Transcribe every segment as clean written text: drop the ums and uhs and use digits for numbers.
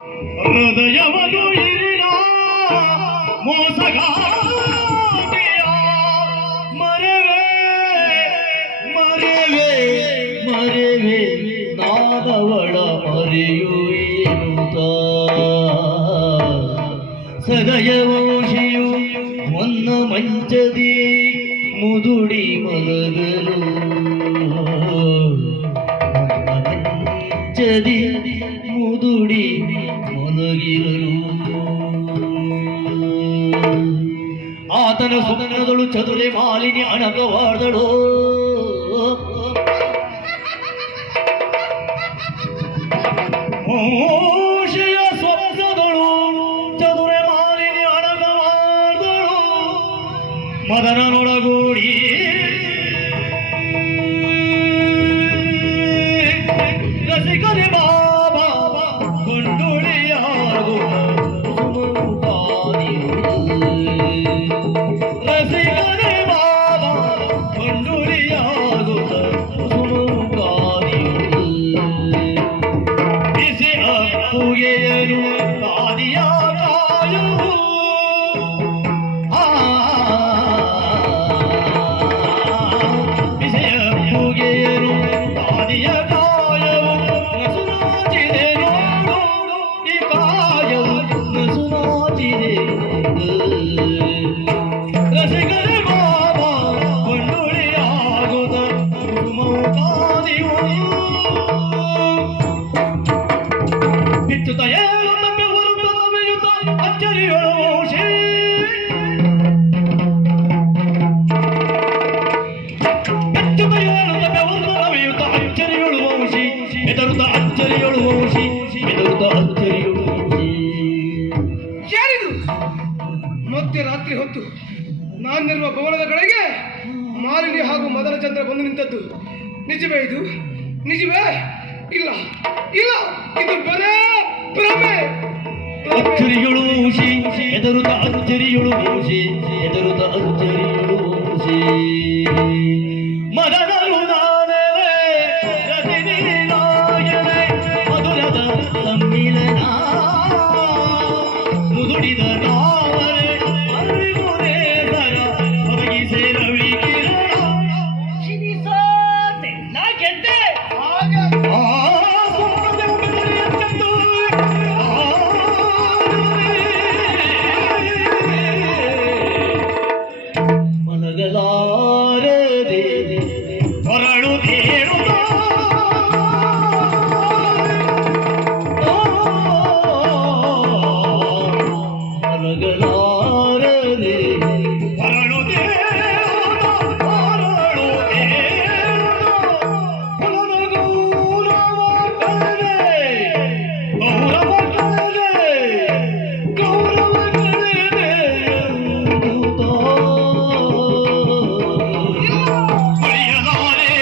ಹೃದಯವನ್ನು ಇರಿದ ಮೋಸಗಾಟಿಯ ಮರೆವೆ ಮರೆವೆ ಮರೆವೆ ನಾನವಳ ಮರೆಯುವೇನುತ ಸದಯವಂಶಿಯು ಮೊನ್ನ ಮಂಚದಿ ಮುದುಡಿ ಮಲಗಲು ಮಂಚದಿ ಮುದುಡಿ ಮಲಗಿರಲು ಆತನ ಸುಮನದಳು ಚದುರೆ ಮಾಲಿನಿ ಅಣಕವಾದಳು ಮೋಶೆಯ ಸ್ವಪ್ನದಳು ಚದುರೆ ಮಾಲಿನಿ ಅಣಕವಾದಳು ಮದನನೊಳಗೂಡಿ ರಸಿಕನೆ ಬಾಬಾ ಕೊಂಡುಳಿಯಾಗುವ ರಸಿಕನೆ ಬಾಬಾ ಕೊಂಡುಳಿಯಾಗುವ ಬಿಸಿ ಅಪ್ಪುಗೆಯನು ಆದಿಯ ಕಾಯು ಬಿಸಿ ಅಪ್ಪುಗೆಯನು ಆದಿಯ ಕಾಯವು ನಸುನಾಚಿದೆ ನೋಡು ಈ ಕಾಯವು ನಸುನಾಚಿದೆ ರಸಿಕನೆ ಬಾಬಾ ಕೊಂಡುಳಿಯಾಗುತ್ತ ಸುಮೌಕಾದಿಯು ಬಿತ್ತುತ್ತ ಏಳುತ್ತ ಬೆವರುತ್ತ ನವೆಯುತ್ತ ಅಚ್ಚರಿಯೊಳು ವಂಶಿ ಬಿತ್ತುತ್ತ ಏಳುತ್ತ ಬೆವರುತ್ತ ನವೆಯುತ್ತ ಅಚ್ಚರಿಯೊಳು ವಂಶಿ ಬೆದರುತ್ತ ಅಚ್ಚರಿಯೊಳು ವಂಶಿ ಬೆದರುತ್ತ ಅಚ್ಚರಿಯೊಳು ವಂಶಿ ಯಾರಿದು ಮತ್ತೆ ರಾತ್ರಿ ಹೊತ್ತು ನಾನಿರುವ ಭವನದ ಕಡೆಗೆ ಮಾಲಿನಿ ಹಾಗೂ ಮದನ ಚಂದ್ರ ಬಂದು ನಿಂತದ್ದು ನಿಜವೇ ಇದು ನಿಜವೇ ಇಲ್ಲ ಇಲ್ಲ ಇದು ಬರೇ ಭ್ರಮೆ ಅಚ್ಚರಿಯೊಳು ವಂಶಿ ಎದರುತ್ತ ಅಚ್ಚರಿಯೊಳು ವಂಶಿ ಎದರುತ್ತ ಅಚ್ಚರಿಯೊಳು ವಂಶಿ ಮದನರು ನಾನವೇ ರತಿನೀನಾಯನೆ ಮಧುರದ ಸಮ್ಮಿಲನ ಮುದುಡಿದ ನಾವರೆ ಅರಿವುದೇ ದರ ಒದಗಿಸೆ ರವಿ ಕಿರಣ ಚಿನಿಸೋತೆ ನಾ ಗೆದ್ದೆ ಆ ಸೋಮದ ಬೆದರಿಯ ಚಂದು ಮಲಗಲಾರದೆ ಹೊರಳು ತೇಳುತ್ತ ಮಲಗಲಾರದೆ ಹೊರಳು ತೇಳುತ್ತ ಹೊರಳು ತೇಳುತ್ತ ಹೊಲನಗೂರವ ಕಳೆದೆ ಗೌರವ ಕಳೆದೆ ಗೌರವ ಕಳೆದೆ ಎಂದುತ್ತ ಉಳಿಯಲಾರೆ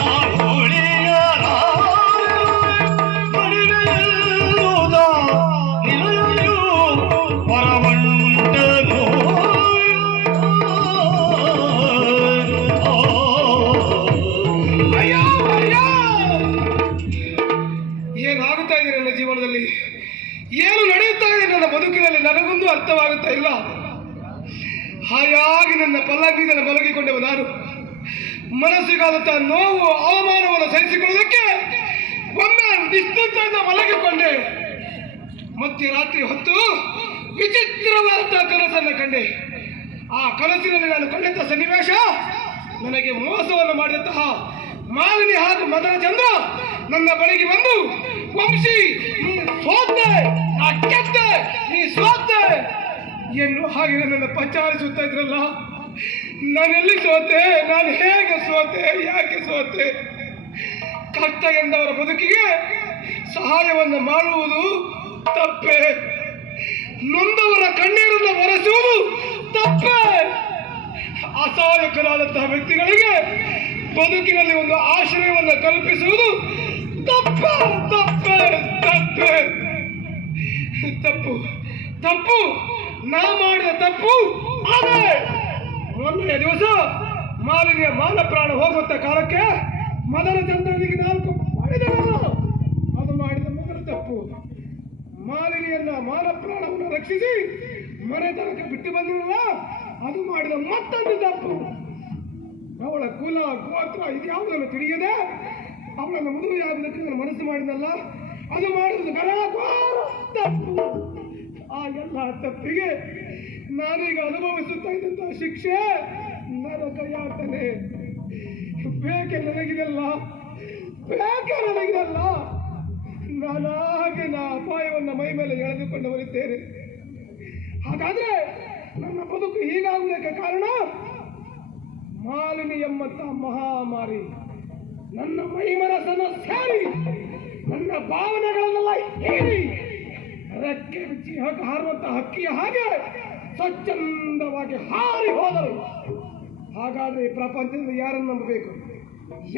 ನಾನು ಉಳಿಯಲಾರೆ ಮಡಿವೆಯಲ್ಲುದ ನಿಲಯು ಹೊರವಂಟನು ಅಯ್ಯೋ ಅಯ್ಯೋ ಏನಾಗುತ್ತಾ ಇದೆ ನನ್ನ ಜೀವನದಲ್ಲಿ ಏನು ನಡೆಯುತ್ತಾ ಇದೆ ನನ್ನ ಬದುಕಿನಲ್ಲಿ ನನಗೊಂದು ಅರ್ಥವಾಗುತ್ತಾ ಇಲ್ಲ ಹಾಯಾಗಿ ನನ್ನ ಪಲ್ಲಕ್ಕಿನಲ್ಲಿ ಮಲಗಿಕೊಂಡೆವು ನಾನು ಮನಸ್ಸಿಗಾದಂಥ ನೋವು ಅವಮಾನವನ್ನು ಸಹಿಸಿಕೊಳ್ಳುವುದಕ್ಕೆ ಒಮ್ಮೆ ನಿಶ್ಚಿಂತೆಯಿಂದ ಮಲಗಿಕೊಂಡೆ ಮತ್ತೆ ರಾತ್ರಿ ಹೊತ್ತು ವಿಚಿತ್ರವಾದಂತಹ ಕನಸನ್ನು ಕಂಡೆ ಆ ಕನಸಿನಲ್ಲಿ ನಾನು ಕಂಡಂತಹ ಸನ್ನಿವೇಶ ನನಗೆ ಮೋಸವನ್ನು ಮಾಡಿದಂತಹ ಮಾಲಿನಿ ಹಾಗೂ ಮದನ ಚಂದ್ರ ನನ್ನ ಬಳಿಗೆ ಬಂದು ವಂಶಿ ನೀ ಸೋತೆ ನಾ ಗೆದ್ದೆ ನೀ ಸೋತೆ ಎನ್ನುವ ಹಾಗೆ ನನ್ನನ್ನು ಪಚಾರಿಸುತ್ತಾ ಇದ್ರಲ್ಲ ನಾನೆಲ್ಲಿ ಸೋತೆ ನಾನು ಹೇಗೆ ಸೋತೆ ಯಾಕೆ ಸೋತೆ ಕಷ್ಟ ಎಂದವರ ಬದುಕಿಗೆ ಸಹಾಯವನ್ನು ಮಾಡುವುದು ತಪ್ಪೆ ನೊಂದವರ ಕಣ್ಣೀರನ್ನು ಒರೆಸುವುದು ತಪ್ಪೆ ಅಸಹಾಯಕರಾದಂತಹ ವ್ಯಕ್ತಿಗಳಿಗೆ ಬದುಕಿನಲ್ಲಿ ಒಂದು ಆಶ್ರಯವನ್ನು ಕಲ್ಪಿಸುವುದು ತಪ್ಪೆ ತಪ್ಪೆ ತಪ್ಪೆ ತಪ್ಪು ತಪ್ಪು ನಾ ಮಾಡಿದ ತಪ್ಪು ಅದೇ ಮೊನ್ನೆಯ ದಿವಸ ಮಾಲಿನ್ಯ ಮಾನ ಪ್ರಾಣ ಹೋಗುವಂತ ಕಾಲಕ್ಕೆ ಮದನ ಚಂದ್ರನಿಗೆ 4 ಮಾಡಿದನಲ್ಲ, ಅದು ಮಾಡಿದ ಮೊದಲ ತಪ್ಪು. ಮಾಲಿನಿಯನ್ನ ಮಾನ ಪ್ರಾಣವನ್ನು ರಕ್ಷಿಸಿ ಮನೆತನಕ್ಕೆ ಬಿಟ್ಟು ಬಂದಿರಲ್ಲ, ಅದು ಮಾಡಿದ ಮತ್ತೊಂದು ತಪ್ಪು. ಅವಳ ಕುಲ ಗೋತ್ರ ಇದ್ಯಾವುದನ್ನು ತಿಳಿಯದೆ ಅವಳನ್ನು ಮದುವೆಯಾಗುವುದಕ್ಕೆ ನಾನು ಮನಸ್ಸು ಮಾಡಿದಲ್ಲ, ಅದು ಮಾಡಿದ ಘನಘೋರ ತಪ್ಪು. ಆ ಎಲ್ಲ ತಪ್ಪಿಗೆ ನಾನೀಗ ಅನುಭವಿಸುತ್ತಾ ಇದ್ದಂತಹ ಶಿಕ್ಷೆ ನರಕ ಯಾತನೆ. ಬೇಕೆ ನನಗಿದೆಲ್ಲ, ಬೇಕೆ ನನಗಿದೆಲ್ಲ. ನಾನಾಗೆ ಅಪಾಯವನ್ನು ಮೈ ಮೇಲೆ ಎಳೆದುಕೊಂಡು ಬರುತ್ತೇನೆ. ಹಾಗಾದ್ರೆ ನನ್ನ ಬದುಕು ಹೀಗಾಗುವುದಕ್ಕೆ ಕಾರಣ ಮಾಲಿನಿ ಎಂಬಂತಹ ಮಹಾಮಾರಿ ನನ್ನ ಮೈ ಮನಸ್ಸನ್ನು ಸೇರಿ ನನ್ನ ಭಾವನೆಗಳನ್ನೆಲ್ಲ ಹೇರಿ ರೆಕ್ಕೆ ಬಿಚ್ಚಿ ಹಾರುವಂತಹ ಹಕ್ಕಿಯ ಹಾಗೆ ಸ್ವಚ್ಛಂದವಾಗಿ ಹಾರಿ ಹೋದರು. ಹಾಗಾದ್ರೆ ಈ ಪ್ರಪಂಚದಲ್ಲಿ ಯಾರನ್ನು ನಂಬಬೇಕು,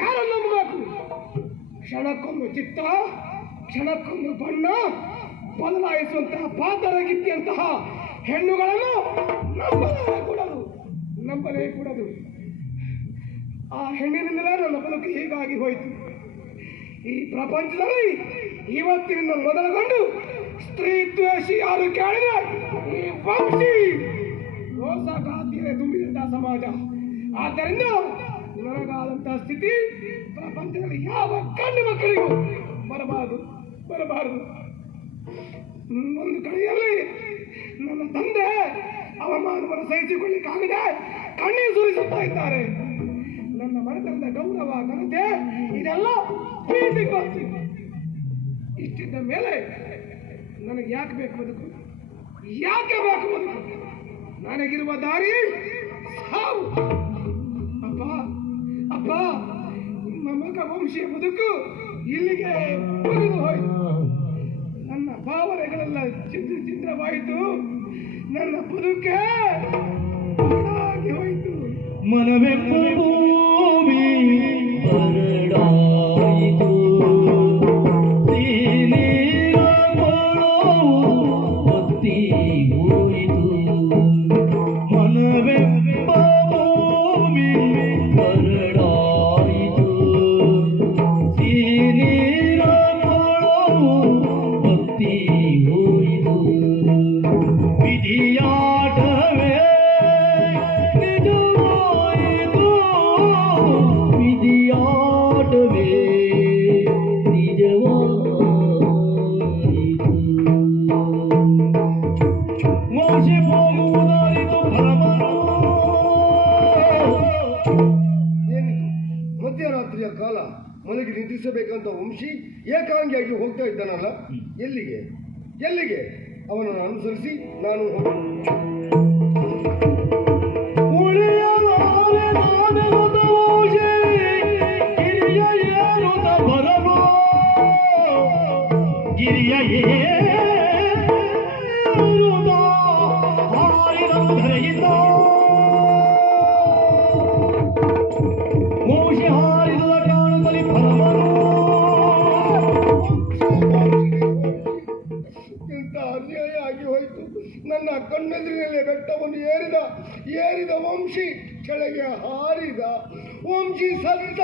ಯಾರನ್ನು ನಂಬಬೇಕು? ಕ್ಷಣಕ್ಕೊಂದು ಚಿತ್ತ, ಕ್ಷಣಕ್ಕೊಂದು ಬಣ್ಣ ಬದಲಾಯಿಸುವಂತಹ ಪಾತರಗಿತ್ತಿಯಂತಹ ಹೆಣ್ಣುಗಳನ್ನು ನಂಬಲೇ ಕೂಡದು. ಆ ಹೆಣ್ಣಿನಿಂದಲೇ ನನ್ನ ಬದುಕು ಹೀಗಾಗಿ ಹೋಯಿತು. ಈ ಪ್ರಪಂಚದಲ್ಲಿ ಇವತ್ತಿನಿಂದ ಮೊದಲುಗೊಂಡು ಸ್ತ್ರೀ ದ್ವೇಷಿ ಯಾರು ಕೇಳಿದ್ರೆ ಈ ವಂಶಿ ರೋಸಗಾತಿಯೇ ತುಂಬಿದಂತಹ ಸಮಾಜ. ಆದ್ದರಿಂದ ನನಗಾದಂತಹ ಸ್ಥಿತಿ ಪ್ರಪಂಚದಲ್ಲಿ ಯಾವ ಗಂಡು ಮಕ್ಕಳಿಗೂ ಬರಬಾರದು. ಒಂದು ಕಡೆಯಲ್ಲಿ ನನ್ನ ತಂದೆ ಅವಮಾನವನ್ನು ಸಹಿಸಿಕೊಳ್ಳಿಕ್ಕಾಗದೆ ಕಣ್ಣೀರು ಸುರಿಸುತ್ತಾ ಇದ್ದಾರೆ. ನನ್ನ ಮನೆತನದ ಗೌರವ ಘನತೆ ಇದೆಲ್ಲ ಬೀದಿಗೊತ್ತಿ. ಇಷ್ಟಿದ್ದ ಮೇಲೆ ನನಗೆ ಯಾಕೆ ಬೇಕು ಬದುಕು? ನನಗಿರುವ ದಾರಿ ಸಾವು. ಅಪ್ಪ ನಿಮ್ಮ ಮಗ ವಂಶೀಯ ಬದುಕು ಇಲ್ಲಿಗೆ ಮುಗಿದು ಹೋಯಿತು. ನನ್ನ ಭಾವನೆಗಳೆಲ್ಲ ಚಿತ್ರವಾಯಿತು. ನನ್ನ ಬದುಕೇ ಹಾಳಾಗಿ ಹೋಯಿತು. ಮನವೆಂಬ ಭೂಮಿ ಬರಡಾಯಿತು, ನೀರ ಕೊಳವು ಒತ್ತಿ ಹೋಯಿತು. ಮನವೆಂಬ ಭೂಮಿ ಬರಡಾಯಿತು, ನೀರ ಕೊಳವು ಒತ್ತಿ ಹೋಯಿತು. ವಿಧಿಯಾಟವೇ ವಿಧಿಯಾಟವೇ ನಿಜವಾಯಿತು. ಮೋಸಿ ಹೋಗುವುದಾಯಿತು ಪರಮನು. ಏನಿದು ಮಧ್ಯರಾತ್ರಿಯ ಕಾಲ ಮನೆಗೆ ನಿದ್ರಿಸಬೇಕಂತ ವಂಶಿ ಏಕಾಂಗಿಯಾಗಿ ಹೋಗ್ತಾ ಇದ್ದಾನಲ್ಲ, ಎಲ್ಲಿಗೆ ಅವನನ್ನು ಅನುಸರಿಸಿ ನಾನು ಅನ್ಯಾಯ ಆಗಿ ಹೋಯಿತು. ನನ್ನ ಕಣ್ಣೆದುರಿನಲ್ಲೇ ಬೆಟ್ಟವನ್ನು ಏರಿದ ವಂಶಿ ಕೆಳಗೆ ಹಾರಿದ. ವಂಶಿ ಸಂತ